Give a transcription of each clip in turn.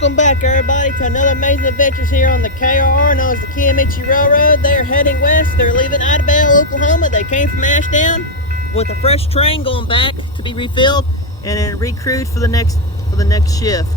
Welcome back, everybody, to another amazing adventures here on the KRR, known as the Kiamichi Railroad. They are heading west. They're leaving Idabel, Oklahoma. They came from Ashdown with a fresh train going back to be refilled and then recrewed for the next shift.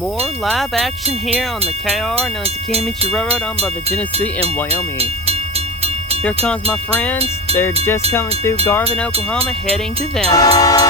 More live action here on the KRR, known as the Kiamichi Railroad, owned by the Genesee in Wyoming. Here comes my friends. They're just coming through Garvin, Oklahoma, heading to them.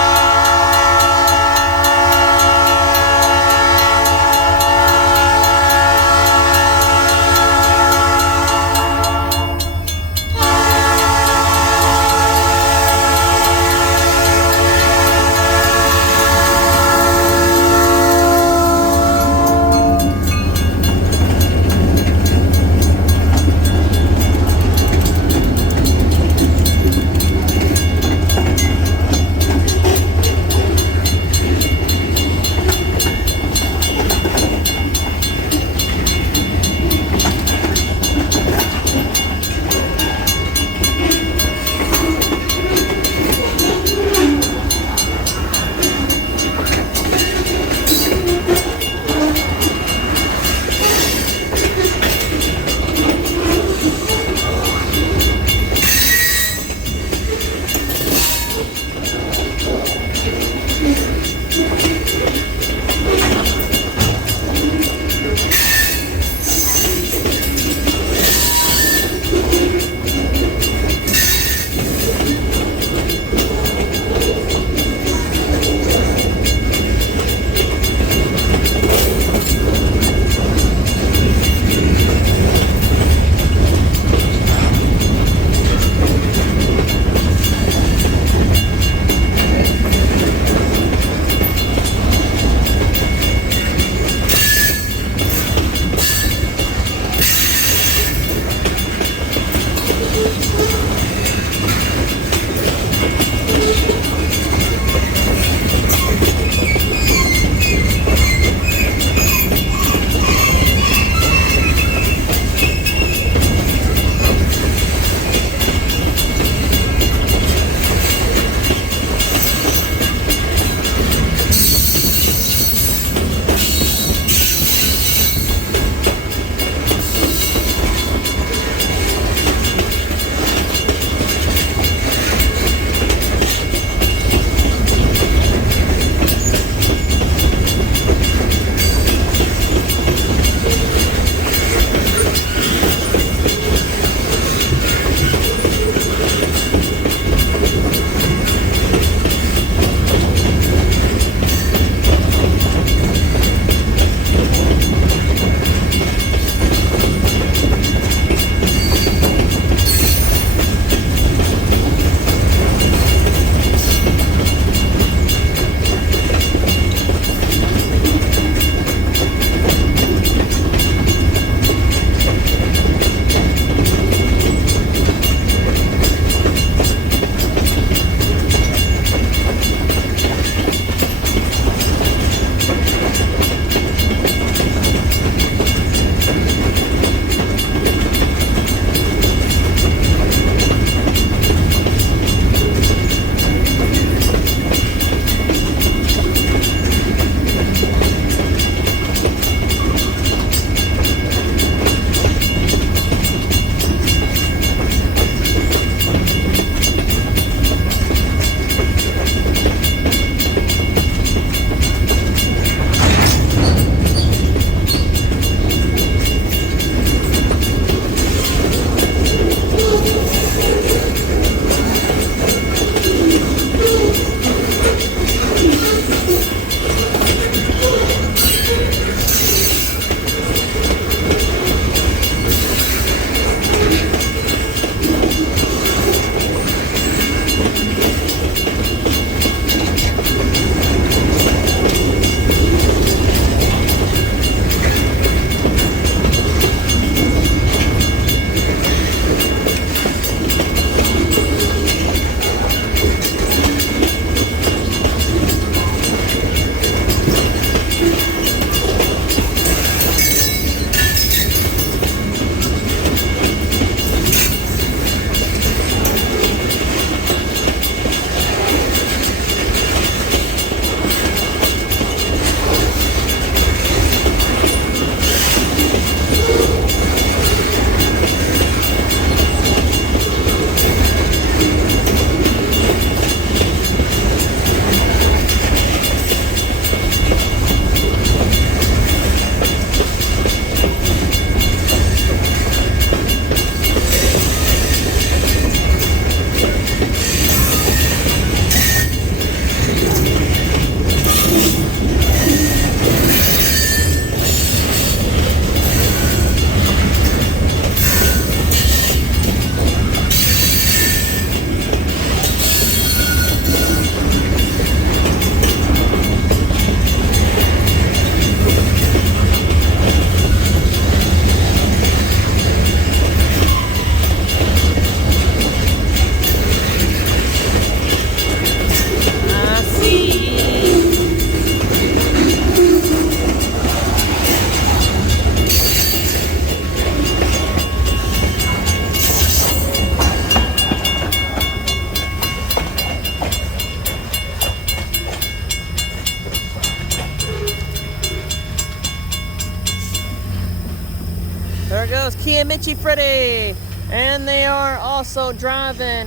Kiamichi Freddy. And they are also driving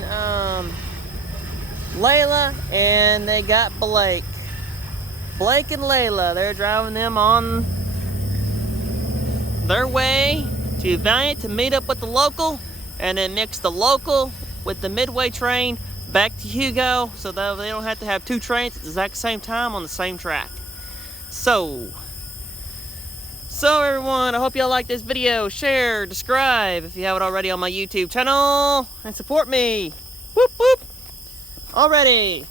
Layla, and they got Blake. Blake and Layla, they're driving them on their way to Valiant to meet up with the local, and then mix the local with the Midway train back to Hugo, so that they don't have to have two trains at the exact same time on the same track. So everyone, I hope y'all like this video. Share, subscribe if you haven't already on my YouTube channel, and support me. Whoop whoop. Already.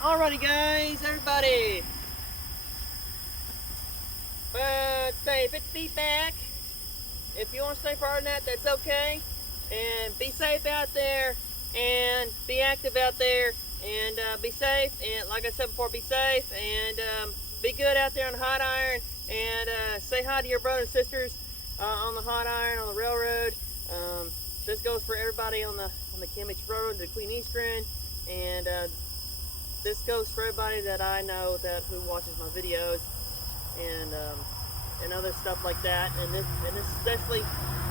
Alrighty guys, everybody. Say 50 feet back. If you want to stay farther than that, that's okay. And be safe out there, and be active out there, and be safe. And like I said before, be safe, and be good out there on the hot iron. And say hi to your brothers and sisters on the hot iron, on the railroad. This goes for everybody on the Kiamichi Railroad, the Queen Eastern, and this goes for everybody that I know who watches my videos, and other stuff like that. And this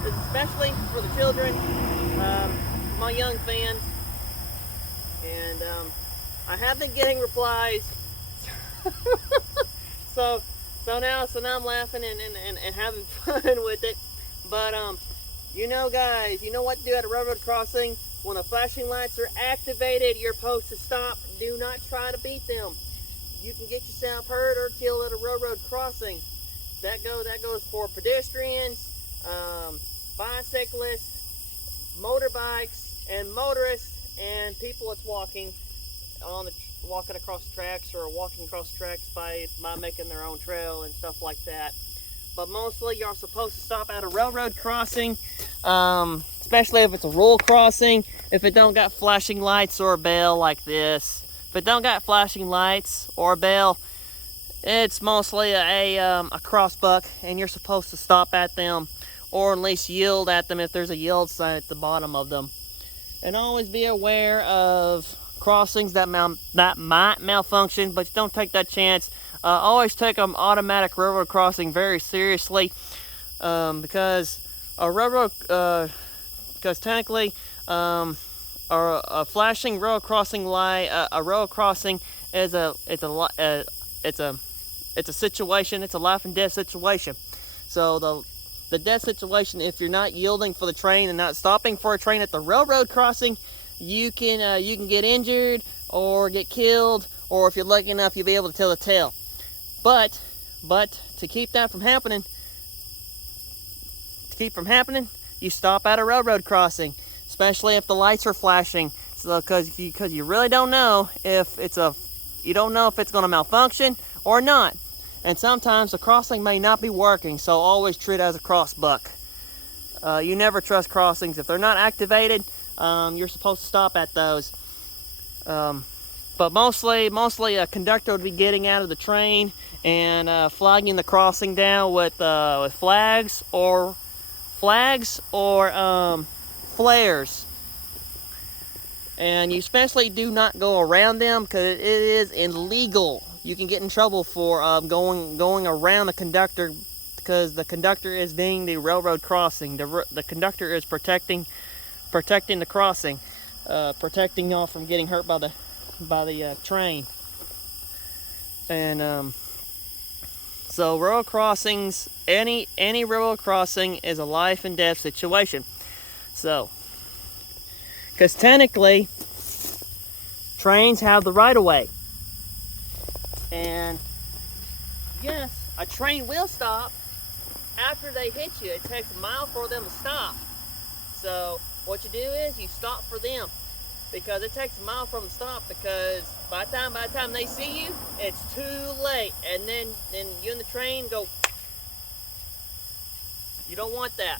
especially for the children, my young fans. And I have been getting replies. so now I'm laughing and having fun with it. But you know, guys, you know what to do at a railroad crossing. When the flashing lights are activated, you're supposed to stop. Do not try to beat them. You can get yourself hurt or killed at a railroad crossing. That goes for pedestrians, bicyclists, motorbikes, and motorists, and people that's walking across the tracks, or walking across the tracks by making their own trail and stuff like that. But mostly you're supposed to stop at a railroad crossing, especially if it's a rural crossing. If it don't got flashing lights or a bell like this. If it don't got flashing lights or a bell, it's mostly a crossbuck, and you're supposed to stop at them, or at least yield at them if there's a yield sign at the bottom of them. And always be aware of crossings that might malfunction, but don't take that chance. Always take an automatic railroad crossing very seriously, because technically, a flashing railroad crossing light, a railroad crossing is it's a situation. It's a life and death situation. So the death situation, if you're not yielding for the train and not stopping for a train at the railroad crossing, you can get injured or get killed, or if you're lucky enough, you'll be able to tell the tale. But to keep that from happening, you stop at a railroad crossing, especially if the lights are flashing. So because you really don't know if it's going to malfunction or not. And sometimes the crossing may not be working, so always treat it as a crossbuck. You never trust crossings. If they're not activated, you're supposed to stop at those. But mostly a conductor would be getting out of the train and flagging the crossing down with flags or flares. And you especially do not go around them, because it is illegal. You can get in trouble for going around the conductor, because the conductor is being the railroad crossing. The conductor is protecting the crossing, protecting y'all from getting hurt by the train. And so railroad crossings, any railroad crossing is a life and death situation. So, because technically trains have the right of way. And yes, a train will stop after they hit you. It takes a mile for them to stop. So what you do is you stop for them, because it takes a mile for them to stop, because by the time they see you, it's too late. And then you and the train go. You don't want that.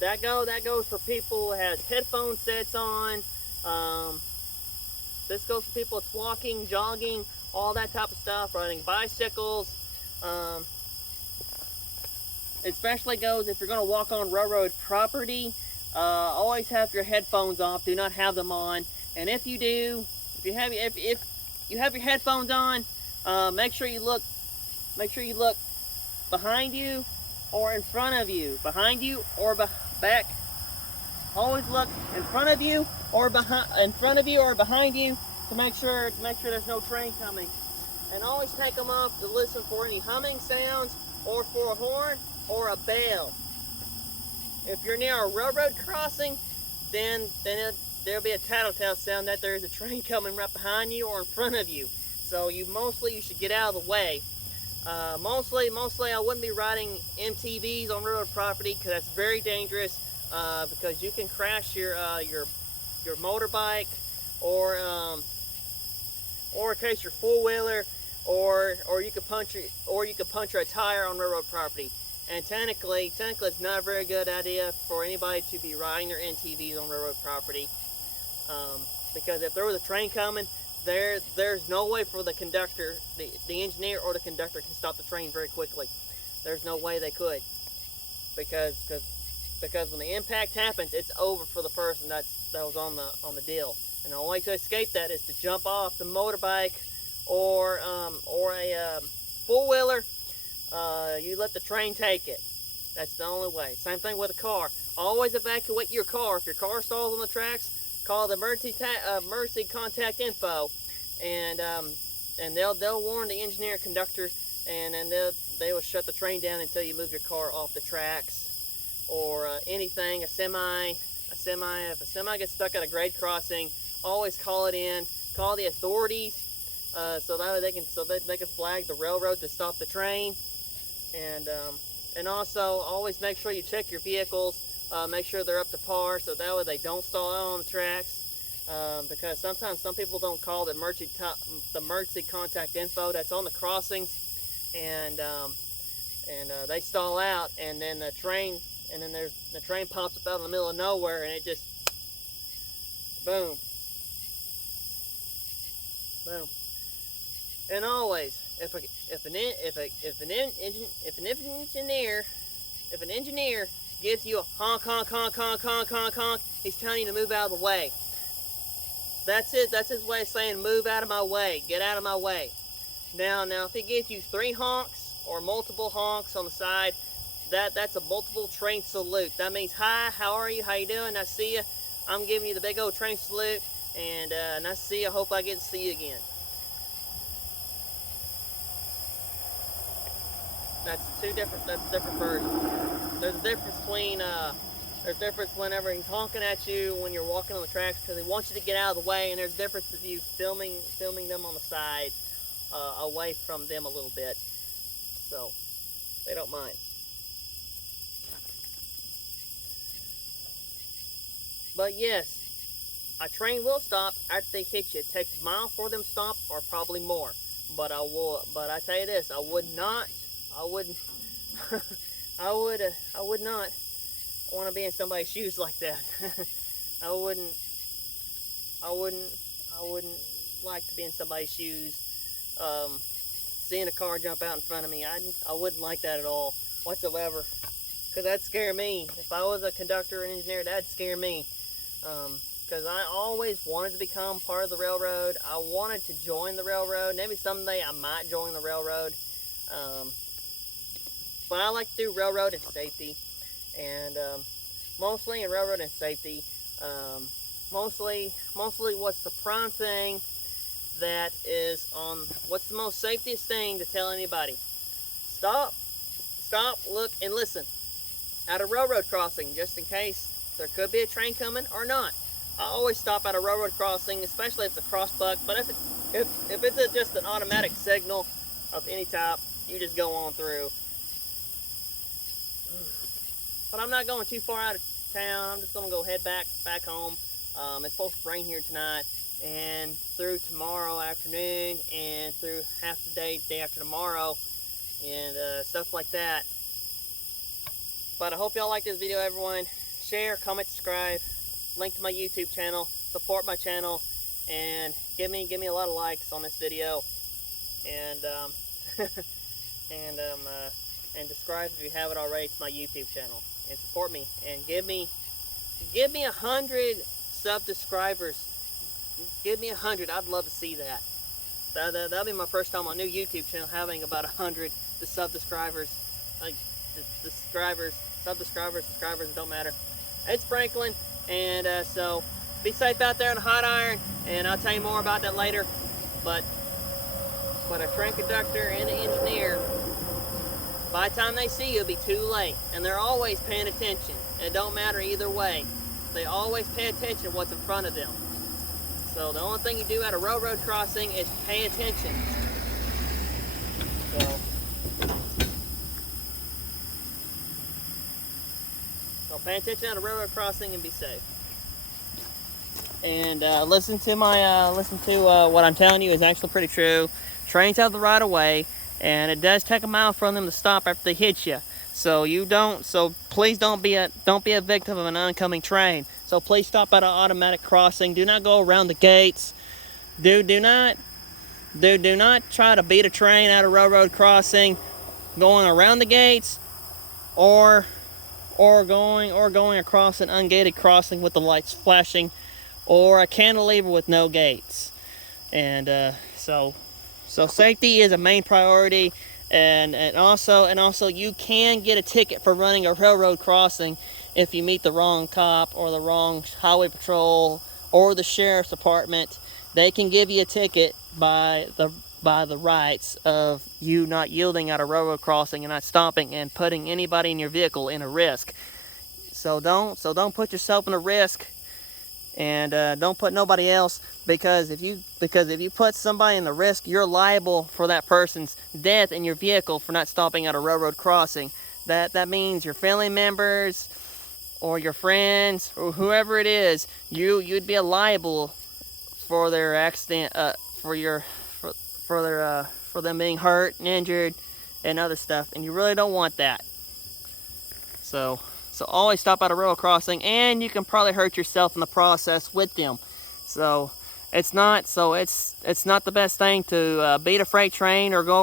That goes for people who has headphone sets on. This goes for people that's walking, jogging, all that type of stuff, riding bicycles. Especially goes if you're going to walk on railroad property. Always have your headphones off. Do not have them on. And if you do, if you have your headphones on, make sure you look behind you or in front of you. Behind you or back. Always look in front of you or behind you to make sure there's no train coming. And always take them off to listen for any humming sounds or for a horn or a bell. If you're near a railroad crossing, then there'll be a tattletale sound that there's a train coming right behind you or in front of you. So you should get out of the way. Mostly I wouldn't be riding MTVs on railroad property because that's very dangerous. Because you can crash your motorbike or in case your four-wheeler, or you could puncture a tire on railroad property. And technically it's not a very good idea for anybody to be riding their NTVs on railroad property, because if there was a train coming, there's no way for the conductor, the engineer or the conductor can stop the train very quickly. There's no way they could, because when the impact happens, it's over for the person that was on the deal. And the only way to escape that is to jump off the motorbike or a four-wheeler. You let the train take it. That's the only way. Same thing with a car. Always evacuate your car. If your car stalls on the tracks, call the emergency contact info, and they'll warn the engineer and conductor, and then they will shut the train down until you move your car off the tracks. Or anything, a semi. If a semi gets stuck at a grade crossing, always call it in. Call the authorities, so that they can flag the railroad to stop the train. And also always make sure you check your vehicles. Make sure they're up to par, so that way they don't stall out on the tracks. Because sometimes some people don't call the emergency contact info that's on the crossings, and they stall out, and then the train pops up out in the middle of nowhere, and it just boom. And always, if an engineer gives you a honk, he's telling you to move out of the way. That's it. That's his way of saying move out of my way. Get out of my way. Now if he gives you 3 honks or multiple honks on the side, that's a multiple train salute. That means, hi, how are you? How you doing? Nice to see you. I'm giving you the big old train salute, and nice to see you. I hope I get to see you again. That's different versions. There's a difference whenever he's honking at you when you're walking on the tracks, because he wants you to get out of the way, and there's a difference if you filming them on the side, away from them a little bit, so they don't mind. But yes, a train will stop after they hit you. It takes a mile for them to stop, or probably more. But I tell you this, I would not want to be in somebody's shoes like that. I wouldn't like to be in somebody's shoes. Seeing a car jump out in front of me, I wouldn't like that at all whatsoever, because that'd scare me. If I was a conductor or an engineer, that'd scare me. Because I always wanted to become part of the railroad. I wanted to join the railroad. Maybe someday I might join the railroad. But I like to do railroad and safety. And mostly in railroad and safety, mostly what's the prime thing that is on, what's the most safest thing to tell anybody? Stop, look, and listen at a railroad crossing, just in case there could be a train coming or not. I always stop at a railroad crossing, especially if it's a crossbuck. But if it's just an automatic signal of any type, you just go on through. But I'm not going too far out of town. I'm just gonna go head back home. It's supposed to rain here tonight, and through tomorrow afternoon, and through half the day after tomorrow, and stuff like that. But I hope y'all like this video, everyone. Share, comment, subscribe, link to my YouTube channel, support my channel, and give me a lot of likes on this video, and and subscribe if you haven't already to my YouTube channel, and support me, and give me 100 subscribers. give me 100. I'd love to see that. That'll be my first time on a new YouTube channel having about 100 subscribers. Like the subscribers, it don't matter. It's Franklin, and so be safe out there in the hot iron, and I'll tell you more about that later. But a train conductor and an engineer, by the time they see you, it'll be too late. And they're always paying attention. It don't matter either way. They always pay attention to what's in front of them. So the only thing you do at a railroad crossing is pay attention. So pay attention at a railroad crossing and be safe. And listen to what I'm telling you is actually pretty true. Trains have the right of way, and it does take a mile from them to stop after they hit you. So please don't be a victim of an oncoming train. So please stop at an automatic crossing. Do not go around the gates. Do not try to beat a train at a railroad crossing, going around the gates, or going across an ungated crossing with the lights flashing, or a cantilever with no gates. And so safety is a main priority. And also you can get a ticket for running a railroad crossing if you meet the wrong cop or the wrong highway patrol or the sheriff's department. They can give you a ticket by the rights of you not yielding at a railroad crossing and not stopping and putting anybody in your vehicle in a risk. So don't put yourself in a risk, and don't put nobody else, because if you put somebody in the risk, you're liable for that person's death in your vehicle for not stopping at a railroad crossing. That means your family members or your friends or whoever it is, you'd be liable for their accident, for them being hurt and injured and other stuff, and you really don't want that. So always stop at a railroad crossing, and you can probably hurt yourself in the process with them. So it's not the best thing to beat a freight train or go